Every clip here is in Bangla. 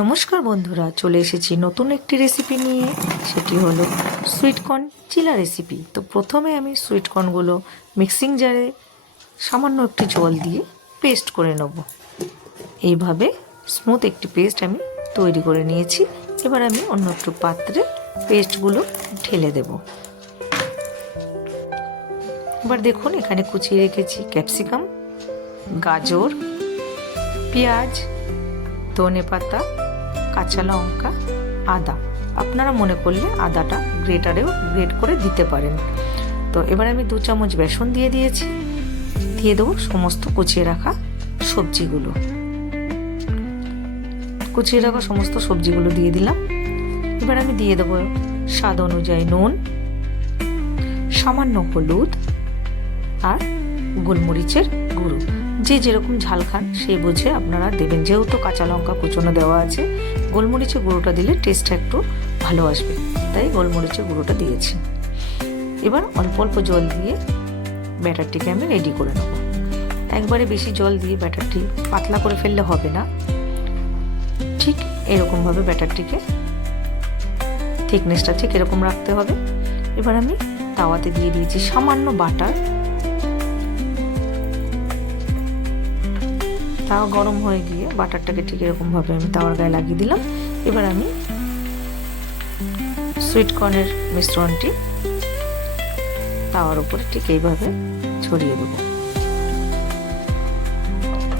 নমস্কার বন্ধুরা, চলে এসেছি নতুন একটি রেসিপি নিয়ে। সেটি হলো সুইটকর্ন চিলা রেসিপি তো প্রথমে আমি সুইটকর্নগুলো মিক্সিং জারে সামান্য একটু জল দিয়ে পেস্ট করে নেব। এইভাবে স্মুথ একটি পেস্ট আমি তৈরি করে নিয়েছি। এবার আমি অন্য একটু পাত্রে পেস্টগুলো ঢেলে দেব। এবার দেখুন, এখানে কুচিয়ে রেখেছি ক্যাপসিকাম গাজর, পেঁয়াজ ধনে পাতা, কাঁচা লঙ্কা, আদা। আপনারা মনে করলে আদাটা গ্রেটারেও গ্রেট করে দিতে পারেন। তো এবার আমি দু চামচ বেসন দিয়ে দিয়েছি। দিয়ে দেবো সমস্ত কুচিয়ে রাখা সবজিগুলো। কুচিয়ে রাখা সমস্ত সবজিগুলো দিয়ে দিলাম। এবার আমি দিয়ে দেবো স্বাদ অনুযায়ী নুন, সামান্য হলুদ আর গোলমরিচের গুঁড়ো। যে যেরকম ঝাল খান, সেই বুঝে আপনারা দেবেন। যেহেতু কাঁচা লঙ্কা কুচনো দেওয়া আছে, গোলমরিচের গুঁড়োটা দিলে টেস্টটা একটু ভালো আসবে। তাই গোলমরিচের গুঁড়োটা দিয়েছি। এবার অল্প অল্প জল দিয়ে ব্যাটারটিকে আমি রেডি করে নেব। একবারে বেশি জল দিয়ে ব্যাটারটি পাতলা করে ফেললে হবে না। ঠিক এরকমভাবে ব্যাটারটিকে থিকনেসটা ঠিক এরকম রাখতে হবে। এবার আমি তাওয়াতে দিয়ে দিয়েছি সামান্য বাটার। তাওয়া গরম হয়ে গিয়ে বাটারটাকে ঠিক এরকমভাবে আমি তাওয়ার গায়ে লাগিয়ে দিলাম। এবার আমি সুইট কর্নের মিশ্রণটি তাওয়ার উপরে ঠিক এইভাবে ছড়িয়ে দেবো।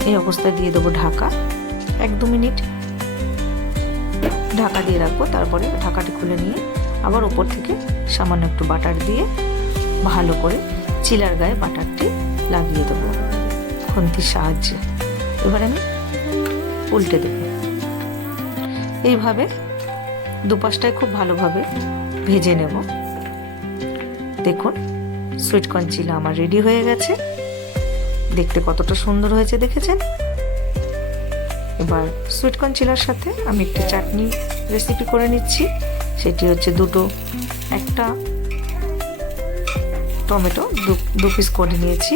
এই অবস্থায় দিয়ে দেবো ঢাকা। এক দু মিনিট ঢাকা দিয়ে রাখব, তারপরে ঢাকাটি খুলে নিয়ে আবার ওপর থেকে সামান্য একটু বাটার দিয়ে ভালো করে চিলার গায়ে বাটারটি লাগিয়ে দেবো। খুন্তির সাহায্যে। এবার আমি উল্টে দেব। এইভাবে দুপাশটায় খুব ভালোভাবে ভেজে নেব। দেখুন সুইটকর্ন চিলা আমার রেডি হয়ে গেছে। দেখতে কতটা সুন্দর হয়েছে, দেখেছেন? এবার সুইটকর্ন চিলার সাথে আমি একটি চাটনি রেসিপি করে নিচ্ছি। সেটি হচ্ছে দুটো, একটা টমেটো দু পিস করে নিয়েছি।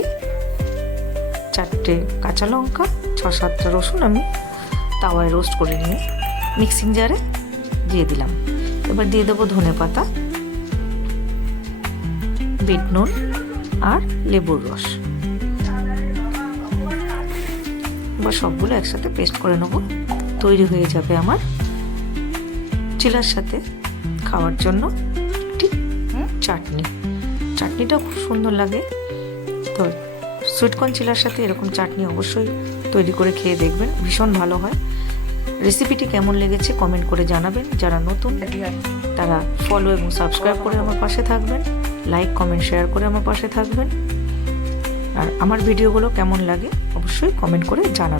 চারটে কাঁচা লঙ্কা, ছ সাতটা রসুন আমি তাওয়ায় রোস্ট করে নিয়ে মিক্সিং জারে দিয়ে দিলাম। এবার দিয়ে দেবো ধনে পাতা, বিট নুন আর লেবুর রস। এবার সবগুলো একসাথে পেস্ট করে নেব। তৈরি হয়ে যাবে আমার চিলার সাথে খাওয়ার জন্য একটি চাটনি। চাটনিটা খুব সুন্দর লাগে। তো সুইটকর্ন চিলার সাথে এরকম চাটনি অবশ্যই তৈরি করে খেয়ে দেখবেন, ভীষণ ভালো হয়। রেসিপিটি কেমন লেগেছে কমেন্ট করে জানাবেন। যারা নতুন, তারা ফলো এবং সাবস্ক্রাইব করে আমার পাশে থাকবেন। লাইক কমেন্ট শেয়ার করে আমার পাশে থাকবেন। আর আমার ভিডিওগুলো কেমন লাগে অবশ্যই কমেন্ট করে জানাবেন।